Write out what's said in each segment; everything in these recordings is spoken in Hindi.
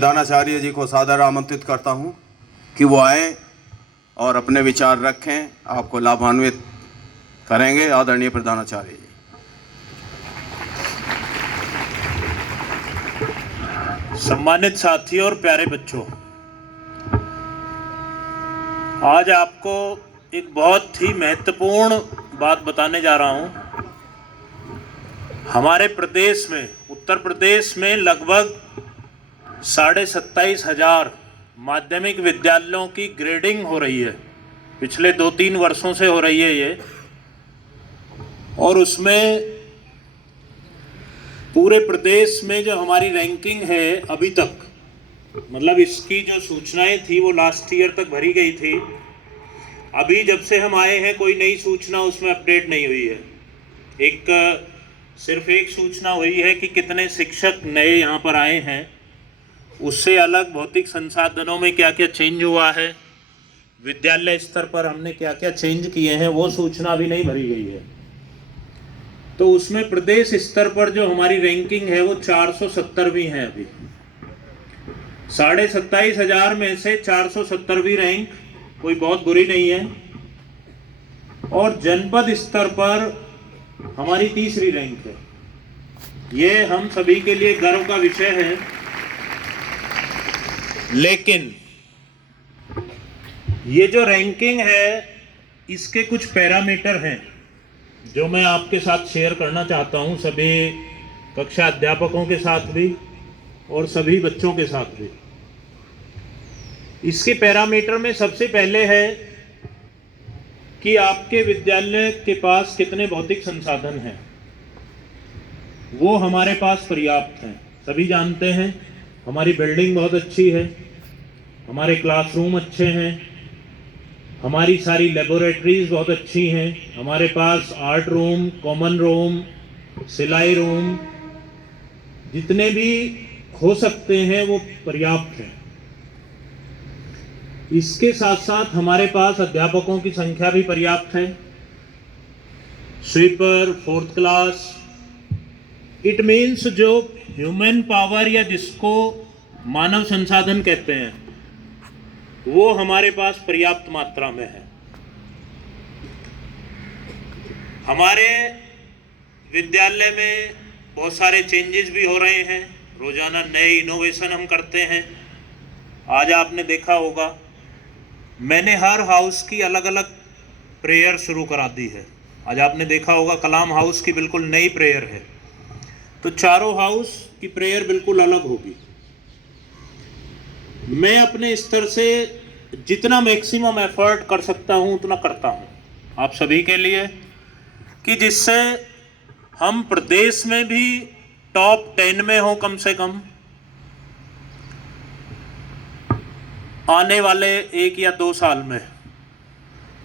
प्रधानाचार्य जी को सादर आमंत्रित करता हूं कि वो आएं और अपने विचार रखें, आपको लाभान्वित करेंगे। आदरणीय प्रधानाचार्य जी। सम्मानित साथियों और प्यारे बच्चों, आज आपको एक बहुत ही महत्वपूर्ण बात बताने जा रहा हूं। हमारे प्रदेश में, उत्तर प्रदेश में लगभग 27,500 माध्यमिक विद्यालयों की ग्रेडिंग हो रही है। पिछले 2-3 वर्षों से हो रही है ये, और उसमें पूरे प्रदेश में जो हमारी रैंकिंग है अभी तक, मतलब इसकी जो सूचनाएं थी वो लास्ट ईयर तक भरी गई थी। अभी जब से हम आए हैं कोई नई सूचना उसमें अपडेट नहीं हुई है। सिर्फ एक सूचना हुई है कि कितने शिक्षक नए यहाँ पर आए हैं। उससे अलग भौतिक संसाधनों में क्या क्या चेंज हुआ है, विद्यालय स्तर पर हमने क्या क्या चेंज किए हैं, वो सूचना अभी नहीं भरी गई है। तो उसमें प्रदेश स्तर पर जो हमारी रैंकिंग है वो 470वीं है। अभी 27,500 में से 470वीं रैंक कोई बहुत बुरी नहीं है, और जनपद स्तर पर हमारी 3री रैंक है। ये हम सभी के लिए गर्व का विषय है। लेकिन ये जो रैंकिंग है इसके कुछ पैरामीटर हैं जो मैं आपके साथ शेयर करना चाहता हूं, सभी कक्षा अध्यापकों के साथ भी और सभी बच्चों के साथ भी। इसके पैरामीटर में सबसे पहले है कि आपके विद्यालय के पास कितने भौतिक संसाधन हैं। वो हमारे पास पर्याप्त हैं। सभी जानते हैं हमारी बिल्डिंग बहुत अच्छी है, हमारे क्लासरूम अच्छे हैं, हमारी सारी लेबोरेटरीज बहुत अच्छी हैं, हमारे पास आर्ट रूम, कॉमन रूम, सिलाई रूम, जितने भी हो सकते हैं वो पर्याप्त हैं। इसके साथ साथ हमारे पास अध्यापकों की संख्या भी पर्याप्त है। Sweeper, 4th class, it means जो ह्यूमन पावर या जिसको मानव संसाधन कहते हैं वो हमारे पास पर्याप्त मात्रा में है। हमारे विद्यालय में बहुत सारे चेंजेस भी हो रहे हैं। रोजाना नए इनोवेशन हम करते हैं। आज आपने देखा होगा मैंने हर हाउस की अलग अलग प्रेयर शुरू करा दी है। आज आपने देखा होगा कलाम हाउस की बिल्कुल नई प्रेयर है, तो चारों हाउस की प्रेयर बिल्कुल अलग होगी। मैं अपने स्तर से जितना मैक्सिमम एफर्ट कर सकता हूं उतना करता हूं आप सभी के लिए, कि जिससे हम प्रदेश में भी टॉप 10 में हो कम से कम आने वाले 1 या 2 साल में।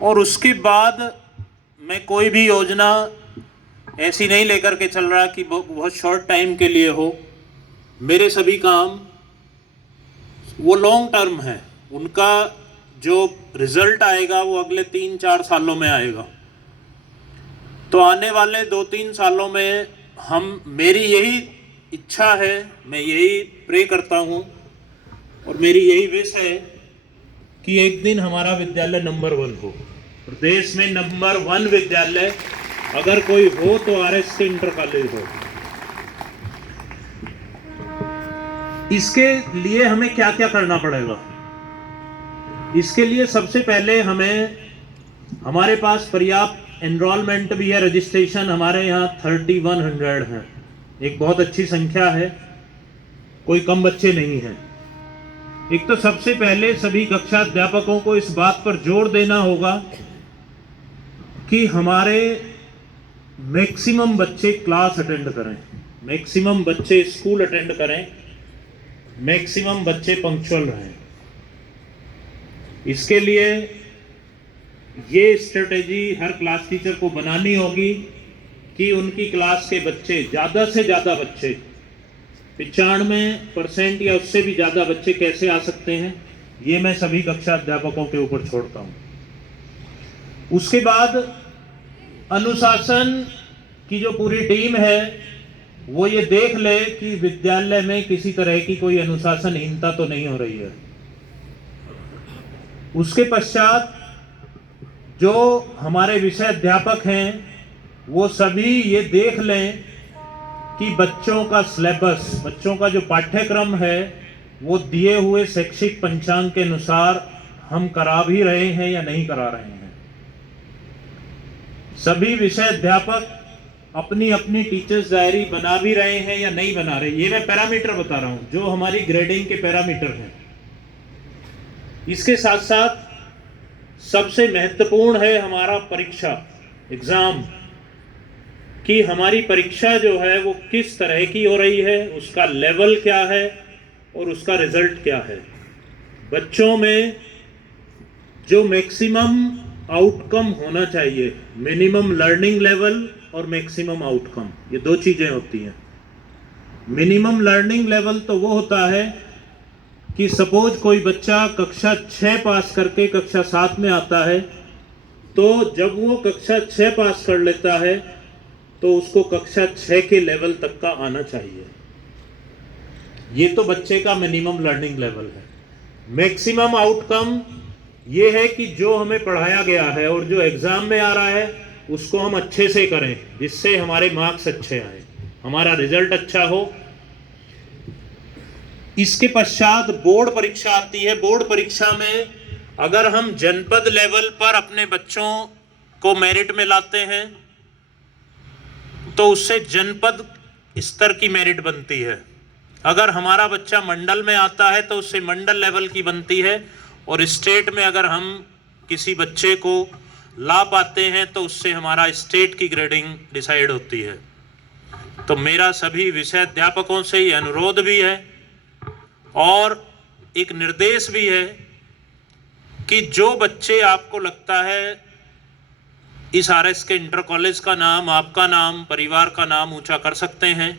और उसके बाद मैं कोई भी योजना ऐसी नहीं लेकर के चल रहा कि बहुत शॉर्ट टाइम के लिए हो। मेरे सभी काम वो लॉन्ग टर्म है, उनका जो रिजल्ट आएगा वो अगले 3-4 सालों में आएगा। तो आने वाले 2-3 सालों में मेरी यही इच्छा है, मैं यही प्रे करता हूँ और मेरी यही विश है कि एक दिन हमारा विद्यालय नंबर 1 हो। प्रदेश में नंबर 1 विद्यालय अगर कोई हो तो RSK इंटर कॉलेज हो। इसके लिए हमें क्या क्या करना पड़ेगा? इसके लिए सबसे पहले हमारे पास पर्याप्त एनरोलमेंट भी है। रजिस्ट्रेशन हमारे यहाँ 3100 है, एक बहुत अच्छी संख्या है, कोई कम बच्चे नहीं हैं। एक तो सबसे पहले सभी कक्षा अध्यापकों को इस बात पर जोर देना होगा कि हमारे मैक्सिमम बच्चे क्लास अटेंड करें, मैक्सिमम बच्चे स्कूल अटेंड करें, मैक्सिमम बच्चे पंक्चुअल रहें। इसके लिए ये स्ट्रेटेजी हर क्लास टीचर को बनानी होगी कि उनकी क्लास के बच्चे, ज़्यादा से ज़्यादा बच्चे, 95% या उससे भी ज़्यादा बच्चे कैसे आ सकते हैं, ये मैं सभी कक्षा अध्यापकों के ऊपर छोड़ता हूँ। उसके बाद अनुशासन की जो पूरी टीम है वो ये देख ले कि विद्यालय में किसी तरह की कोई अनुशासनहीनता तो नहीं हो रही है। उसके पश्चात जो हमारे विषय अध्यापक हैं वो सभी ये देख लें कि बच्चों का सिलेबस, बच्चों का जो पाठ्यक्रम है वो दिए हुए शैक्षिक पंचांग के अनुसार हम करा भी रहे हैं या नहीं करा रहे हैं। सभी विषय अध्यापक अपनी अपनी टीचर्स डायरी बना भी रहे हैं या नहीं बना रहे। ये मैं पैरामीटर बता रहा हूं जो हमारी ग्रेडिंग के पैरामीटर हैं। इसके साथ साथ सबसे महत्वपूर्ण है हमारा परीक्षा, एग्जाम, कि हमारी परीक्षा जो है वो किस तरह की हो रही है, उसका लेवल क्या है और उसका रिजल्ट क्या है। बच्चों में जो मैक्सिमम आउटकम होना चाहिए, मिनिमम लर्निंग लेवल और मैक्सिमम आउटकम, ये दो चीजें होती हैं। मिनिमम लर्निंग लेवल तो वो होता है कि सपोज कोई बच्चा कक्षा 6 पास करके कक्षा 7 में आता है, तो जब वो कक्षा 6 पास कर लेता है तो उसको कक्षा 6 के लेवल तक का आना चाहिए। ये तो बच्चे का मिनिमम लर्निंग लेवल है। मैक्सिमम आउटकम ये है कि जो हमें पढ़ाया गया है और जो एग्जाम में आ रहा है उसको हम अच्छे से करें, जिससे हमारे मार्क्स अच्छे आए, हमारा रिजल्ट अच्छा हो। इसके पश्चात बोर्ड परीक्षा आती है। बोर्ड परीक्षा में अगर हम जनपद लेवल पर अपने बच्चों को मेरिट में लाते हैं तो उससे जनपद स्तर की मेरिट बनती है। अगर हमारा बच्चा मंडल में आता है तो उससे मंडल लेवल की बनती है, और स्टेट में अगर हम किसी बच्चे को ला पाते हैं तो उससे हमारा स्टेट की ग्रेडिंग डिसाइड होती है। तो मेरा सभी विषय अध्यापकों से ये अनुरोध भी है और एक निर्देश भी है कि जो बच्चे आपको लगता है इस आरएस के इंटर कॉलेज का नाम, आपका नाम, परिवार का नाम ऊंचा कर सकते हैं,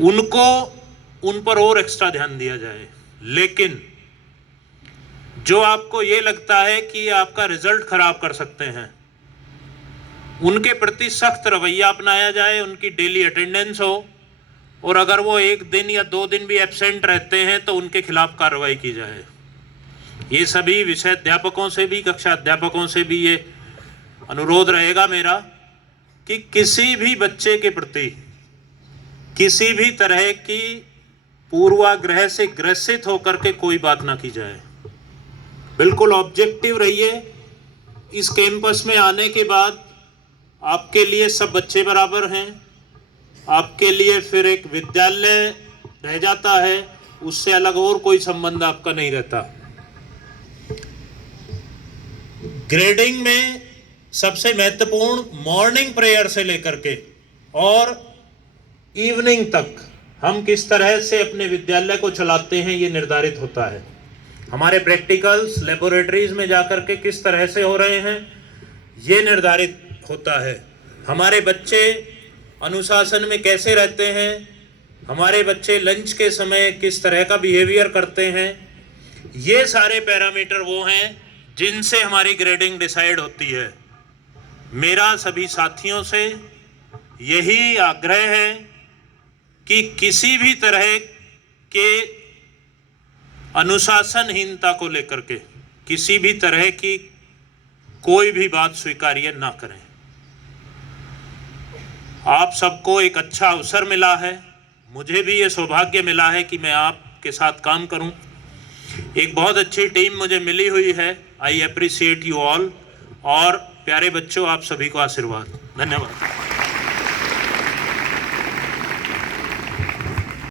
उन पर और एक्स्ट्रा ध्यान दिया जाए। लेकिन जो आपको ये लगता है कि आपका रिजल्ट खराब कर सकते हैं, उनके प्रति सख्त रवैया अपनाया जाए, उनकी डेली अटेंडेंस हो, और अगर वो 1 दिन या 2 दिन भी एब्सेंट रहते हैं तो उनके खिलाफ कार्रवाई की जाए। ये सभी विषय अध्यापकों से भी, कक्षा अध्यापकों से भी ये अनुरोध रहेगा मेरा कि किसी भी बच्चे के प्रति किसी भी तरह की पूर्वाग्रह से ग्रसित होकर के कोई बात ना की जाए। बिल्कुल ऑब्जेक्टिव रहिए। इस कैंपस में आने के बाद आपके लिए सब बच्चे बराबर हैं। आपके लिए फिर एक विद्यालय रह जाता है, उससे अलग और कोई संबंध आपका नहीं रहता। ग्रेडिंग में सबसे महत्वपूर्ण मॉर्निंग प्रेयर से लेकर के और इवनिंग तक हम किस तरह से अपने विद्यालय को चलाते हैं ये निर्धारित होता है। हमारे प्रैक्टिकल्स लेबोरेटरीज में जाकर के किस तरह से हो रहे हैं ये निर्धारित होता है। हमारे बच्चे अनुशासन में कैसे रहते हैं, हमारे बच्चे लंच के समय किस तरह का बिहेवियर करते हैं, ये सारे पैरामीटर वो हैं जिनसे हमारी ग्रेडिंग डिसाइड होती है। मेरा सभी साथियों से यही आग्रह है कि किसी भी तरह के अनुशासनहीनता को लेकर के किसी भी तरह की कोई भी बात स्वीकार्य ना करें। आप सबको एक अच्छा अवसर मिला है, मुझे भी ये सौभाग्य मिला है कि मैं आपके साथ काम करूं। एक बहुत अच्छी टीम मुझे मिली हुई है। I appreciate you all. और प्यारे बच्चों, आप सभी को आशीर्वाद। धन्यवाद।